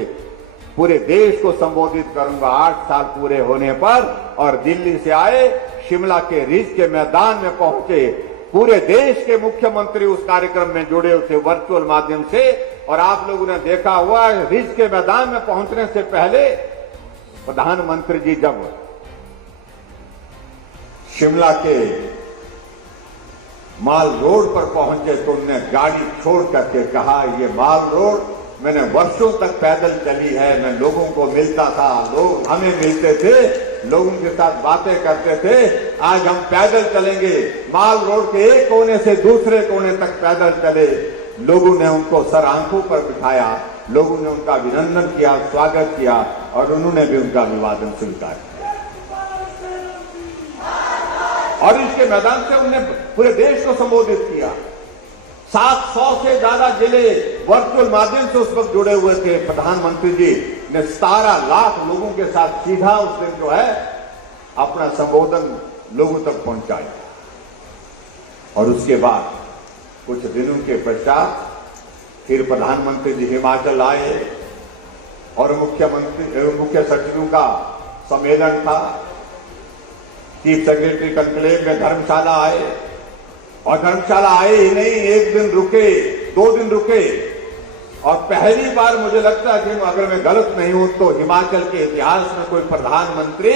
पूरे देश को संबोधित करूंगा। 8 साल पूरे होने पर और दिल्ली से आए, शिमला के रिज के मैदान में पहुंचे, पूरे देश के मुख्यमंत्री उस कार्यक्रम में जुड़े थे वर्चुअल माध्यम से। और आप लोगों ने देखा हुआ रिज के मैदान में पहुंचने से पहले प्रधानमंत्री जी जब शिमला के माल रोड पर पहुंचे तो उन्होंने गाड़ी छोड़ करके कहा, ये माल रोड मैंने वर्षों तक पैदल चली है, मैं लोगों को मिलता था, लोग हमें मिलते थे, लोगों के साथ बातें करते थे। आज हम पैदल चलेंगे, माल रोड के एक कोने से दूसरे कोने तक पैदल चले। लोगों ने उनको सर आंखों पर बिठाया, लोगों ने उनका अभिनंदन किया, स्वागत किया और उन्होंने भी उनका अभिवादन स्वीकार किया। और इसके मैदान से उन्होंने पूरे देश को संबोधित किया। 700 से ज्यादा जिले वर्चुअल माध्यम से उस वक्त जुड़े हुए थे। प्रधानमंत्री जी ने 17 लाख लोगों के साथ सीधा उस दिन जो है अपना संबोधन लोगों तक पहुंचाया। और उसके बाद कुछ दिनों के पश्चात फिर प्रधानमंत्री जी हिमाचल आए और मुख्य सचिवों का सम्मेलन था। चीफ सेक्रेटरी कन्क्लेव में धर्मशाला आए और धर्मशाला आए ही नहीं, एक दिन रुके, 2 दिन रुके और पहली बार मुझे लगता है कि अगर मैं गलत नहीं हूं तो हिमाचल के इतिहास में कोई प्रधानमंत्री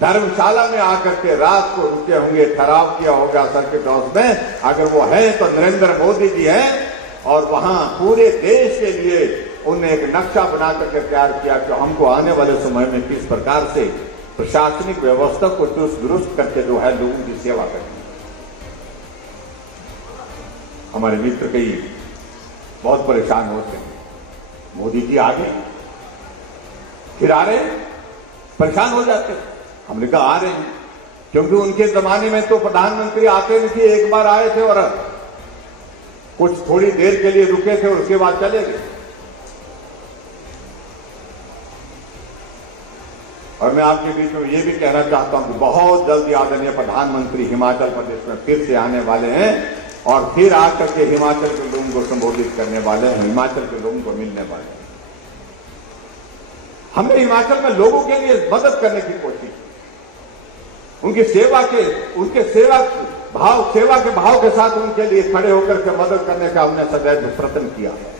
धर्मशाला में आकर के रात को रुके होंगे, ठहराव किया होगा सर्किट हाउस में। अगर वो है तो नरेंद्र मोदी जी हैं। और वहां पूरे देश के लिए उन्हें एक नक्शा बना करके तैयार किया कि हमको आने वाले समय में किस प्रकार से प्रशासनिक व्यवस्था को चुस्त दुरुस्त करके जो है लोगों की सेवा करनी। हमारे मित्र कई बहुत परेशान होते हैं, मोदी जी आ गए फिर आ रहे हैं, परेशान हो जाते हैं। हमने कहा आ रहे हैं क्योंकि उनके जमाने में तो प्रधानमंत्री आते नहीं थे, एक बार आए थे और कुछ थोड़ी देर के लिए रुके थे और उसके बाद चले गए। और मैं आपके बीच में ये भी कहना चाहता हूं कि बहुत जल्दी आदरणीय प्रधानमंत्री हिमाचल प्रदेश में फिर से आने वाले हैं और फिर आकर के हिमाचल के लोगों को संबोधित करने वाले हैं, हिमाचल के लोगों को मिलने वाले हैं। हमने हिमाचल में लोगों के लिए मदद करने की कोशिश की, उनके सेवा के भाव के साथ उनके लिए खड़े होकर के मदद करने का हमने सदैव प्रयत्न किया है।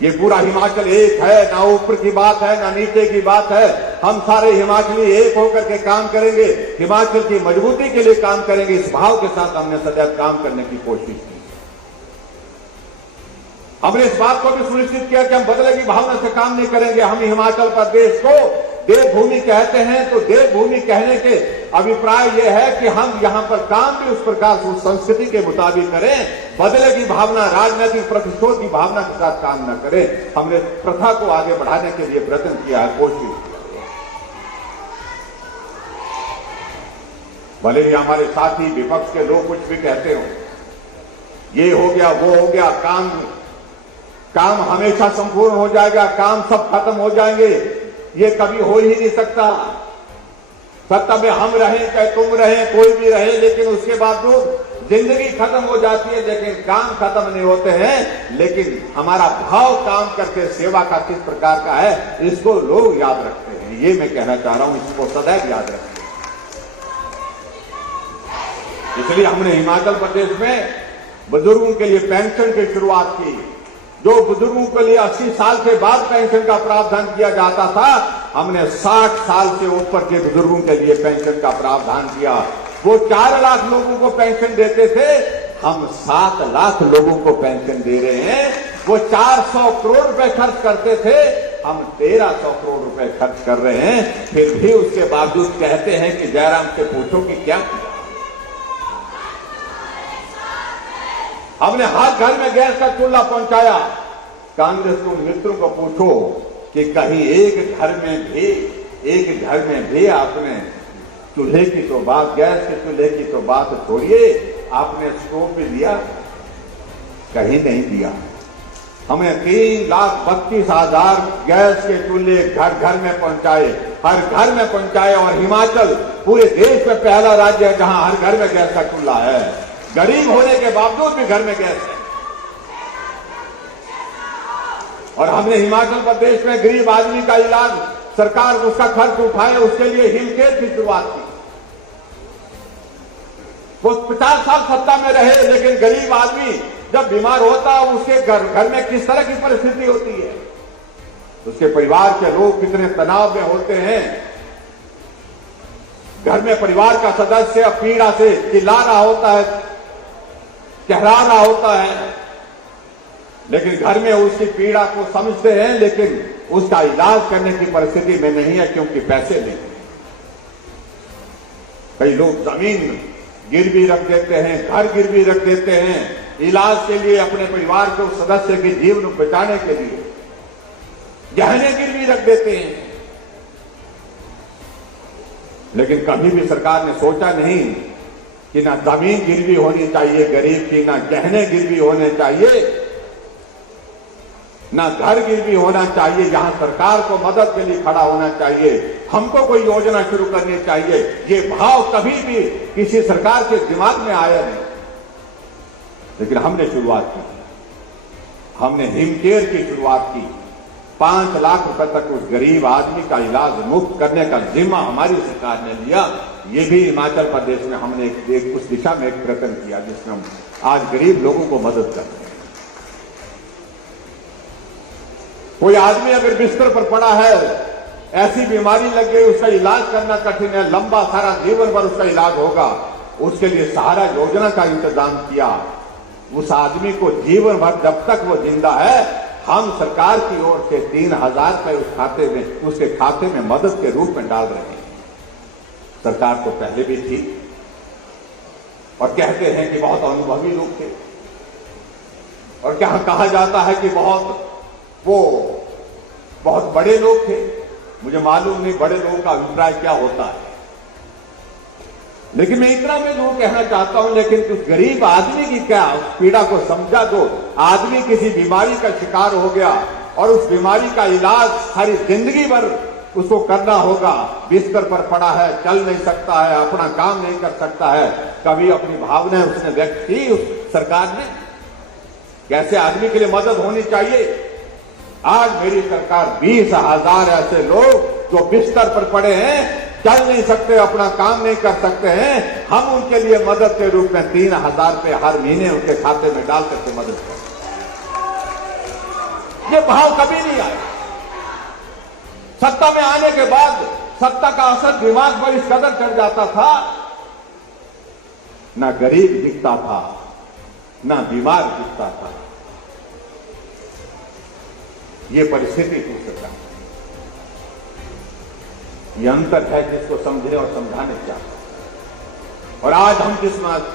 ये पूरा हिमाचल एक है, ना ऊपर की बात है ना नीचे की बात है। हम सारे हिमाचली एक होकर के काम करेंगे, हिमाचल की मजबूती के लिए काम करेंगे। इस भाव के साथ हमने सदैव काम करने की कोशिश की। हमने इस बात को भी सुनिश्चित किया कि हम बदले की भावना से काम नहीं करेंगे। हम हिमाचल प्रदेश को देवभूमि कहते हैं तो देवभूमि कहने के अभिप्राय यह है कि हम यहां पर काम भी उस प्रकार से उस संस्कृति के मुताबिक करें, बदले की भावना, राजनीतिक प्रतिशोध की भावना के साथ काम न करें। हमने प्रथा को आगे बढ़ाने के लिए प्रयत्न किया है, कोशिश किया। भले ही हमारे साथी विपक्ष के लोग कुछ भी कहते हो, ये हो गया वो हो गया, काम हमेशा संपूर्ण हो जाएगा, काम सब खत्म हो जाएंगे, ये कभी हो ही नहीं सकता। सत्ता में हम रहें चाहे तुम रहें, कोई भी रहे, लेकिन उसके बावजूद जिंदगी खत्म हो जाती है, लेकिन काम खत्म नहीं होते हैं। लेकिन हमारा भाव काम करके सेवा का किस प्रकार का है, इसको लोग याद रखते हैं। ये मैं कहना चाह रहा हूं, इसको सदैव याद रखते हैं। इसलिए हमने हिमाचल प्रदेश में बुजुर्गों के लिए पेंशन की शुरुआत की। जो बुजुर्गों के लिए 80 साल के बाद पेंशन का प्रावधान किया जाता था, हमने 60 साल से ऊपर के बुजुर्गों के लिए पेंशन का प्रावधान किया। वो 4 लाख लोगों को पेंशन देते थे, हम 7 लाख लोगों को पेंशन दे रहे हैं। वो 400 करोड़ रुपए खर्च करते थे, हम 1300 करोड़ रुपए खर्च कर रहे हैं। फिर भी उसके बावजूद कहते हैं कि जयराम से पूछो कि क्या किया। हमने हर घर में गैस का चूल्हा पहुंचाया। कांग्रेस के मित्रों को पूछो कि कहीं एक घर में भी आपने चूल्हे की तो बात, गैस के चूल्हे की तो बात छोड़िए, आपने स्टोव भी दिया? कहीं नहीं दिया। हमने 3,32,000 गैस के चूल्हे घर घर में पहुंचाए, हर घर में पहुंचाए। और हिमाचल पूरे देश में पहला राज्य है जहां हर घर में गैस का चूल्हा है। गरीब होने के बावजूद भी घर में गैस है। और हमने हिमाचल प्रदेश में गरीब आदमी का इलाज, सरकार उसका खर्च उठाए, उसके लिए हिमकेयर की शुरुआत की। वो 50 साल सत्ता में रहे, लेकिन गरीब आदमी जब बीमार होता है, उसके घर में किस तरह की परिस्थिति होती है, उसके परिवार के लोग कितने तनाव में होते हैं। घर में परिवार का सदस्य पीड़ा से चिल्ला रहा होता है, कहरा रहा होता है, लेकिन घर में उसकी पीड़ा को समझते हैं, लेकिन उसका इलाज करने की परिस्थिति में नहीं है, क्योंकि पैसे नहीं है। कई लोग जमीन गिरवी रख देते हैं, घर गिरवी रख देते हैं, इलाज के लिए अपने परिवार के सदस्य के जीवन बचाने के लिए गहने गिरवी रख देते हैं। लेकिन कभी भी सरकार ने सोचा नहीं कि ना जमीन गिरवी होनी चाहिए गरीब की, ना गहने गिरवी होने चाहिए, ना घर गिरवी होना चाहिए। यहां सरकार को मदद के लिए खड़ा होना चाहिए, हमको कोई योजना शुरू करनी चाहिए। ये भाव कभी भी किसी सरकार के दिमाग में आया नहीं, लेकिन हमने शुरुआत की, हमने हिमकेयर की शुरुआत की। 5 लाख रुपए तक उस गरीब आदमी का इलाज मुफ्त करने का जिम्मा हमारी सरकार ने लिया। ये भी हिमाचल प्रदेश में हमने उस दिशा में एक प्रयत्न किया जिसमें हम आज गरीब लोगों को मदद कर रहे हैं। कोई आदमी अगर बिस्तर पर पड़ा है, ऐसी बीमारी लग गई, उसका इलाज करना कठिन है, लंबा सारा जीवन भर उसका इलाज होगा, उसके लिए सहारा योजना का इंतजाम किया। उस आदमी को जीवन भर जब तक वो जिंदा है, हम सरकार की ओर से 3,000 रुपए उसके खाते में मदद के रूप में डाल रहे हैं। सरकार तो पहले भी थी और कहते हैं कि बहुत अनुभवी लोग थे, और क्या कहा जाता है कि बहुत बड़े लोग थे। मुझे मालूम नहीं बड़े लोगों का अभिप्राय क्या होता है, लेकिन मैं इतना मैं लोग कहना चाहता हूं, लेकिन उस गरीब आदमी की क्या पीड़ा को समझा दो। आदमी किसी बीमारी का शिकार हो गया और उस बीमारी का इलाज सारी जिंदगी भर उसको करना होगा, बिस्तर पर पड़ा है, चल नहीं सकता है, अपना काम नहीं कर सकता है। कभी अपनी भावनाएं उसने व्यक्त की उस सरकार ने, कैसे आदमी के लिए मदद होनी चाहिए। आज मेरी सरकार 20,000 ऐसे लोग जो बिस्तर पर पड़े हैं, चल नहीं सकते, अपना काम नहीं कर सकते हैं, हम उनके लिए मदद के रूप में 3,000 रुपए हर महीने उनके खाते में डाल करके मदद करें। ये भाव कभी नहीं आया। सत्ता में आने के बाद सत्ता का असर दिमाग पर इस कदर चढ़ जाता था, ना गरीब दिखता था, ना बीमार दिखता था। ये परिस्थिति हो सकता है। ये अंतर है जिसको समझने और समझाने चाहिए। और आज हम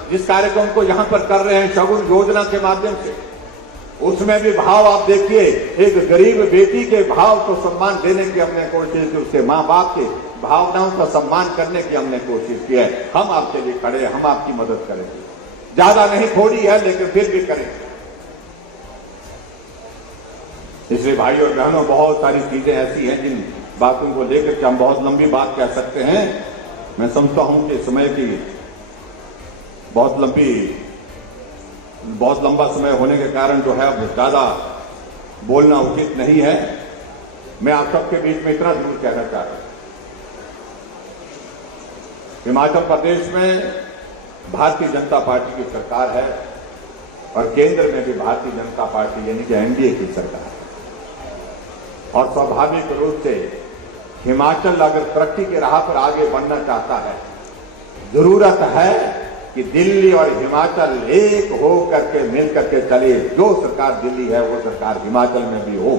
जिस कार्यक्रम को यहां पर कर रहे हैं शगुन योजना के माध्यम से, उसमें भी भाव आप देखिए, एक गरीब बेटी के भाव को सम्मान देने की हमने कोशिश की, उसके मां बाप के भावनाओं का सम्मान करने की हमने कोशिश की है। हम आपके लिए खड़े हैं, हम आपकी मदद करेंगे। ज्यादा नहीं, थोड़ी है, लेकिन फिर भी करेंगे। इसलिए भाई और बहनों, बहुत सारी चीजें ऐसी हैं जिन बातों को लेकर के हम बहुत लंबी बात कह सकते हैं। मैं समझता हूं कि समय की बहुत लंबा समय होने के कारण जो है अब ज्यादा बोलना उचित नहीं है। मैं आप सबके बीच में इतना जरूर कहना चाहता हूं, हिमाचल प्रदेश में भारतीय जनता पार्टी की सरकार है और केंद्र में भी भारतीय जनता पार्टी यानी कि एनडीए की सरकार है। और स्वाभाविक रूप से हिमाचल अगर तरक्की के राह पर आगे बढ़ना चाहता है, जरूरत है कि दिल्ली और हिमाचल एक हो करके मिल करके चले। जो सरकार दिल्ली है वो सरकार हिमाचल में भी हो,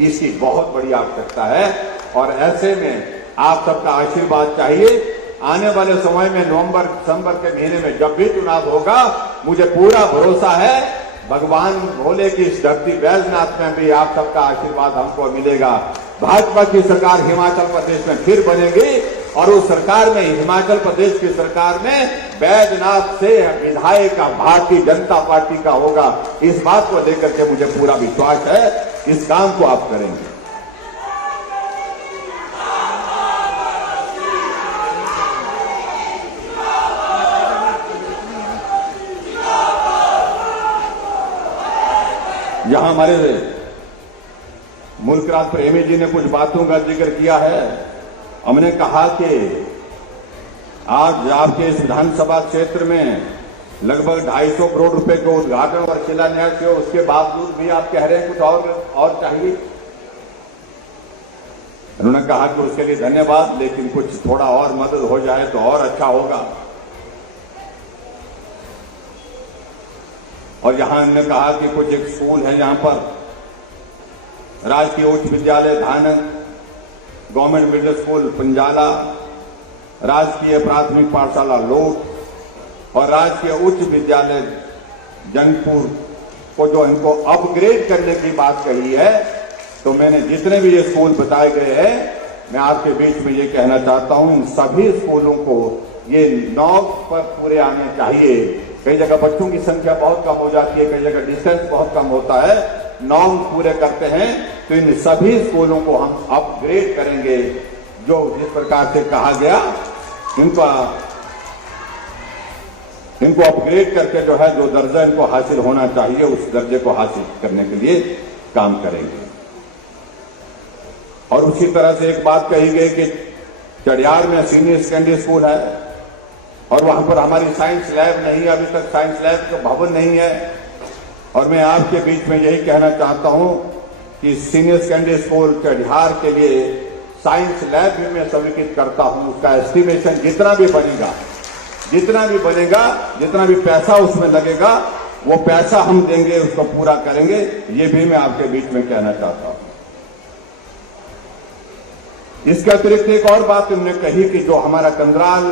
इसकी बहुत बड़ी आवश्यकता है। और ऐसे में आप सबका आशीर्वाद चाहिए। आने वाले समय में नवंबर दिसंबर के महीने में जब भी चुनाव होगा, मुझे पूरा भरोसा है भगवान भोले की इस धरती बैजनाथ में भी आप सबका आशीर्वाद हमको मिलेगा। भाजपा की सरकार हिमाचल प्रदेश में फिर बनेगी और उस सरकार में, हिमाचल प्रदेश की सरकार में बैजनाथ से विधायक का भारतीय जनता पार्टी का होगा। इस बात को लेकर के मुझे पूरा विश्वास है, इस काम को आप करेंगे। यहां हमारे मुल्क राज प्रेमी जी ने कुछ बातों का जिक्र किया है। हमने कहा कि आज आपके इस विधानसभा क्षेत्र में लगभग 250 करोड़ रुपए के उद्घाटन और शिलान्यास हो, उसके बावजूद भी आप कह रहे हैं कुछ और चाहिए। उन्होंने कहा कि उसके लिए धन्यवाद, लेकिन कुछ थोड़ा और मदद हो जाए तो और अच्छा होगा। और यहां हमने कहा कि कुछ एक स्कूल है यहां पर, राजकीय उच्च विद्यालय धानक, गवर्नमेंट मिडिल स्कूल पंजाला, राजकीय प्राथमिक पाठशाला लोट और राजकीय उच्च विद्यालय जंगपुर को जो इनको अपग्रेड करने की बात कही है, तो मैंने जितने भी ये स्कूल बताए गए हैं, मैं आपके बीच में ये कहना चाहता हूं, इन सभी स्कूलों को ये 9 पर पूरे आने चाहिए। कई जगह बच्चों की संख्या बहुत कम हो जाती है, कई जगह डिस्टेंस बहुत कम होता है, 9 पूरे करते हैं तो इन सभी स्कूलों को हम अपग्रेड करेंगे। जो जिस प्रकार से कहा गया, इनको अपग्रेड करके जो है जो दर्जा इनको हासिल होना चाहिए, उस दर्जे को हासिल करने के लिए काम करेंगे। और उसी तरह से एक बात कही गई कि चढ़ियार में सीनियर सेकेंडरी स्कूल है और वहां पर हमारी साइंस लैब नहीं है, अभी तक साइंस लैब का भवन नहीं है। और मैं आपके बीच में यही कहना चाहता हूं कि सीनियर सेकेंडरी स्कूल चढ़ियार के लिए साइंस लैब भी मैं स्वीकृत करता हूं। उसका एस्टिमेशन जितना भी बनेगा, जितना भी पैसा उसमें लगेगा, वो पैसा हम देंगे, उसको पूरा करेंगे। ये भी मैं आपके बीच में कहना चाहता हूं। इसके अतिरिक्त एक और बात उन्होंने कही कि जो हमारा कंदराल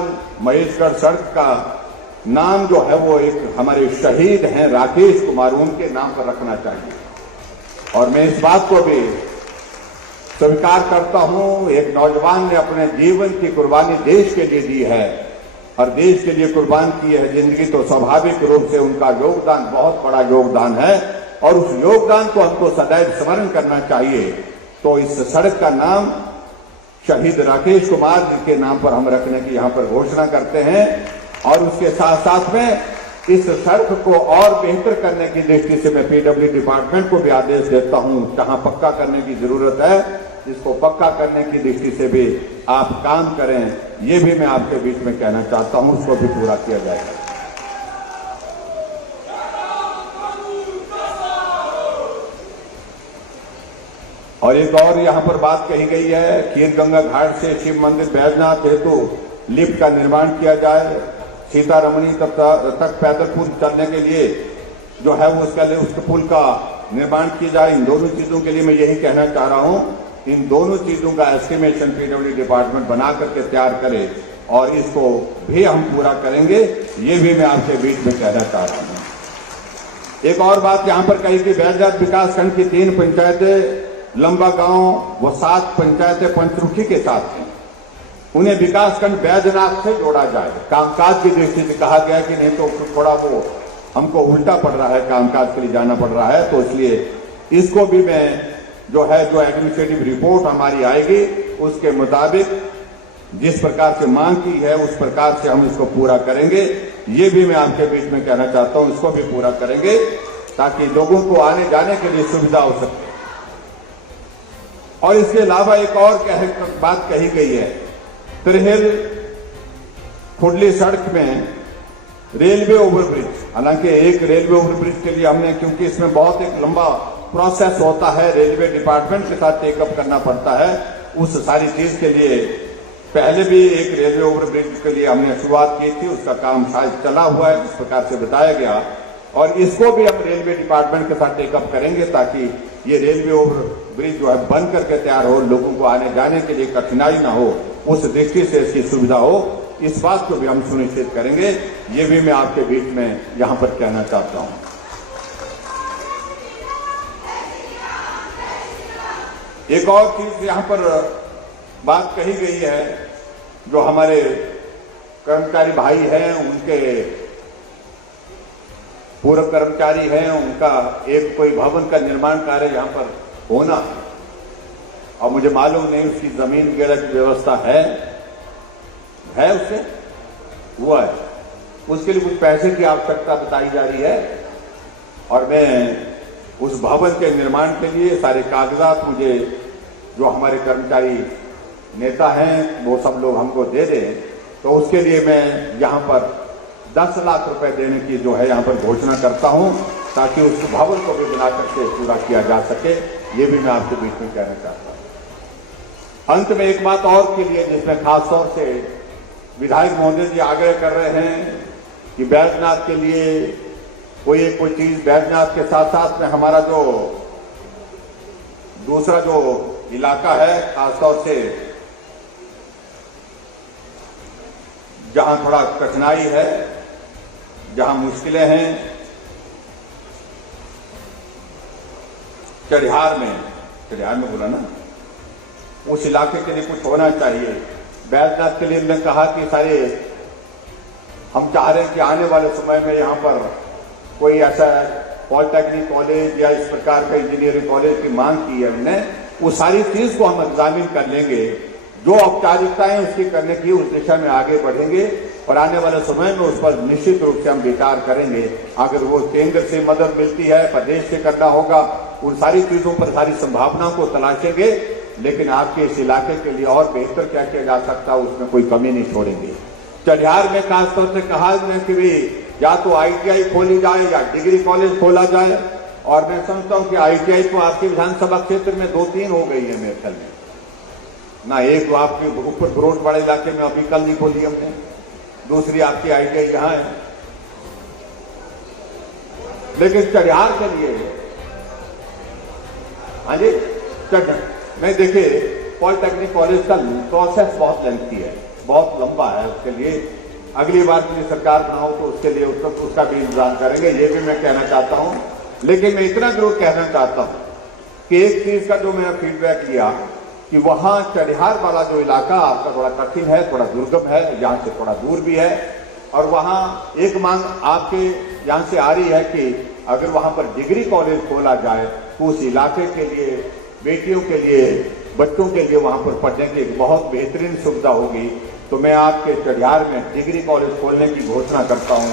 महेशगढ़ सड़क का नाम जो है वो एक हमारे शहीद हैं राकेश कुमार, उनके नाम पर रखना चाहिए। और मैं इस बात को भी स्वीकार करता हूं, एक नौजवान ने अपने जीवन की कुर्बानी देश के लिए दी है और देश के लिए कुर्बान की है जिंदगी, तो स्वाभाविक रूप से उनका योगदान बहुत बड़ा योगदान है और उस योगदान को हमको सदैव स्मरण करना चाहिए। तो इस सड़क का नाम शहीद राकेश कुमार जी के नाम पर हम रखने की यहां पर घोषणा करते हैं। और उसके साथ साथ में इस सड़क को और बेहतर करने की दृष्टि से मैं पीडब्ल्यू डिपार्टमेंट को भी आदेश देता हूं, जहां पक्का करने की जरूरत है, इसको पक्का करने की दृष्टि से भी आप काम करें। ये भी मैं आपके बीच में कहना चाहता हूं, उसको भी पूरा किया जाएगा। और एक और यहां पर बात कही गई है, खीर गंगा घाट से शिव मंदिर बैजनाथ हेतु लिफ्ट का निर्माण किया जाए। सीतारमणी तक पैदल पुल चलने के लिए जो है वो उसके पुल का निर्माण किया जाए। इन दोनों चीजों के लिए मैं यही कहना चाह रहा हूं, इन दोनों चीजों का एस्टिमेशन पीडब्ल्यू डिपार्टमेंट बना करके तैयार करे और इसको भी हम पूरा करेंगे। ये भी मैं आपके बीच में कहना चाह रहा हूं। एक और बात यहां पर कही कि बैजनाथ विकासखंड की 3 पंचायतें लंबा गांव व 7 पंचायतें पंचरुखी के साथ हैं, उन्हें विकासखंड बैजनाथ से जोड़ा जाए। कामकाज की दृष्टि से कहा गया कि नहीं तो थोड़ा वो हमको उल्टा पड़ रहा है, कामकाज के लिए जाना पड़ रहा है, तो इसलिए इसको भी मैं जो एडमिनिस्ट्रेटिव रिपोर्ट हमारी आएगी उसके मुताबिक जिस प्रकार से मांग की है उस प्रकार से हम इसको पूरा करेंगे। ये भी मैं आपके बीच में कहना चाहता हूं, इसको भी पूरा करेंगे ताकि लोगों को आने जाने के लिए सुविधा हो सके। और इसके अलावा एक और बात कही गई है, त्रिहिल खुडली सड़क में रेलवे ओवरब्रिज, हालांकि एक रेलवे ओवरब्रिज के लिए हमने, क्योंकि इसमें बहुत एक लंबा प्रोसेस होता है, रेलवे डिपार्टमेंट के साथ टेकअप करना पड़ता है, उस सारी चीज के लिए पहले भी एक रेलवे ओवरब्रिज के लिए हमने शुरुआत की थी, उसका काम शायद चला हुआ है, इस प्रकार से बताया गया। और इसको भी हम रेलवे डिपार्टमेंट के साथ टेकअप करेंगे ताकि ये रेलवे ओवरब्रिज जो है बन करके तैयार हो, लोगों को आने जाने के लिए कठिनाई ना हो, उस दृष्टि से इसकी सुविधा हो, इस बात को भी हम सुनिश्चित करेंगे। ये भी मैं आपके बीच में यहां पर कहना चाहता हूं। एक और चीज यहां पर बात कही गई है, जो हमारे कर्मचारी भाई हैं, उनके पूर्व कर्मचारी हैं, उनका एक कोई भवन का निर्माण कार्य यहां पर होना, और मुझे मालूम नहीं उसकी जमीन वगैरह की व्यवस्था है उससे हुआ है, उसके लिए कुछ पैसे की आवश्यकता बताई जा रही है। और मैं उस भवन के निर्माण के लिए सारे कागजात मुझे जो हमारे कर्मचारी नेता हैं वो सब लोग हमको दे दें, तो उसके लिए मैं यहां पर 10 लाख रुपए देने की जो है यहां पर घोषणा करता हूं, ताकि उस भवन को भी बनाकर के पूरा किया जा सके। ये भी मैं आपके बीच में कहना चाहता हूं। अंत में एक बात और के लिए, जिसमें खासतौर से विधायक महोदय जी आग्रह कर रहे हैं कि बैजनाथ के लिए कोई चीज, बैजनाथ के साथ साथ में हमारा जो दूसरा जो इलाका है, खासतौर से जहां थोड़ा कठिनाई है, जहां मुश्किलें हैं, चढ़ियार में बोला ना, उस इलाके के लिए कुछ होना चाहिए। बैजनाथ के लिए मैंने कहा कि सारे हम चाह रहे हैं कि आने वाले समय में यहां पर कोई ऐसा पॉलिटेक्निक कॉलेज या इस प्रकार का इंजीनियरिंग कॉलेज की मांग की है हमने, वो सारी चीज को हम एग्जामिन कर लेंगे, जो औपचारिकताएं उसकी करने की उस दिशा में आगे बढ़ेंगे और आने वाले समय में उस पर निश्चित रूप से हम विचार करेंगे। अगर वो केंद्र से मदद मिलती है, प्रदेश से करना होगा, उन सारी चीजों पर सारी संभावनाओं को तलाशेंगे, लेकिन आपके इस इलाके के लिए और बेहतर क्या किया जा सकता है उसमें कोई कमी नहीं छोड़ेंगे। चढ़ियार में खासतौर से कहा है कि भाई या तो आईटीआई खोली जाए या डिग्री कॉलेज खोला जाए, और मैं समझता हूं कि आईटीआई तो आपके विधानसभा क्षेत्र में 2-3 हो गई है मेरे ख्याल में ना। एक तो आपके ऊपर ब्रोटवाड़े इलाके में अभी कल नहीं खोली हमने, दूसरी आपकी आईटीआई यहां है। लेकिन चढ़ियार के लिए हाँ जी, मैं देखिए पॉलिटेक्निक कॉलेज का प्रोसेस बहुत लेंथी है, बहुत लंबा है। उसके लिए अगली बार की सरकार बनाओ तो उसके लिए उसका भी इंतजाम करेंगे, ये भी मैं कहना चाहता हूं। लेकिन मैं इतना जरूर कहना चाहता हूं कि एक चीज का जो मैंने फीडबैक लिया कि वहां चढ़ियार वाला जो इलाका आपका थोड़ा कठिन है, थोड़ा दुर्गम है, यहां से थोड़ा दूर भी है, और वहां एक मांग आपके यहां से आ रही है कि अगर वहां पर डिग्री कॉलेज खोला जाए तो उस इलाके के लिए, बेटियों के लिए, बच्चों के लिए वहां पर पढ़ने की एक बहुत बेहतरीन सुविधा होगी। तो मैं आपके चढ़ियार में डिग्री कॉलेज खोलने की घोषणा करता हूं।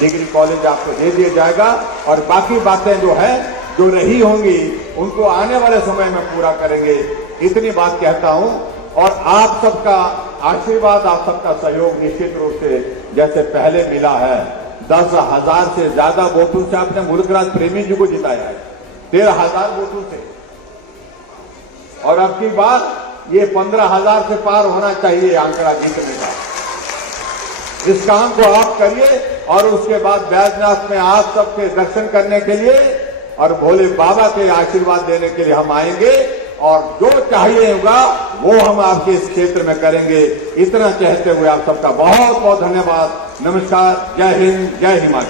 डिग्री कॉलेज आपको दे दिया जाएगा और बाकी बातें जो है, जो रही होंगी, उनको आने वाले समय में पूरा करेंगे, इतनी बात कहता हूं। और आप सबका आशीर्वाद, आप सबका सहयोग निश्चित रूप से जैसे पहले मिला है, 10,000 से ज्यादा वोटों से आपने मुल्कराज प्रेमी जी को जिताया है, 13,000 वोटों से, और अब की बार ये 15,000 से पार होना चाहिए आंकड़ा जीतने का। इस काम को आप करिए और उसके बाद बैजनाथ में आप सबके दर्शन करने के लिए और भोले बाबा के आशीर्वाद देने के लिए हम आएंगे, और जो चाहिए होगा वो हम आपके इस क्षेत्र में करेंगे। इतना कहते हुए आप सबका बहुत बहुत धन्यवाद। नमस्कार, जय हिंद, जय हिमाचल।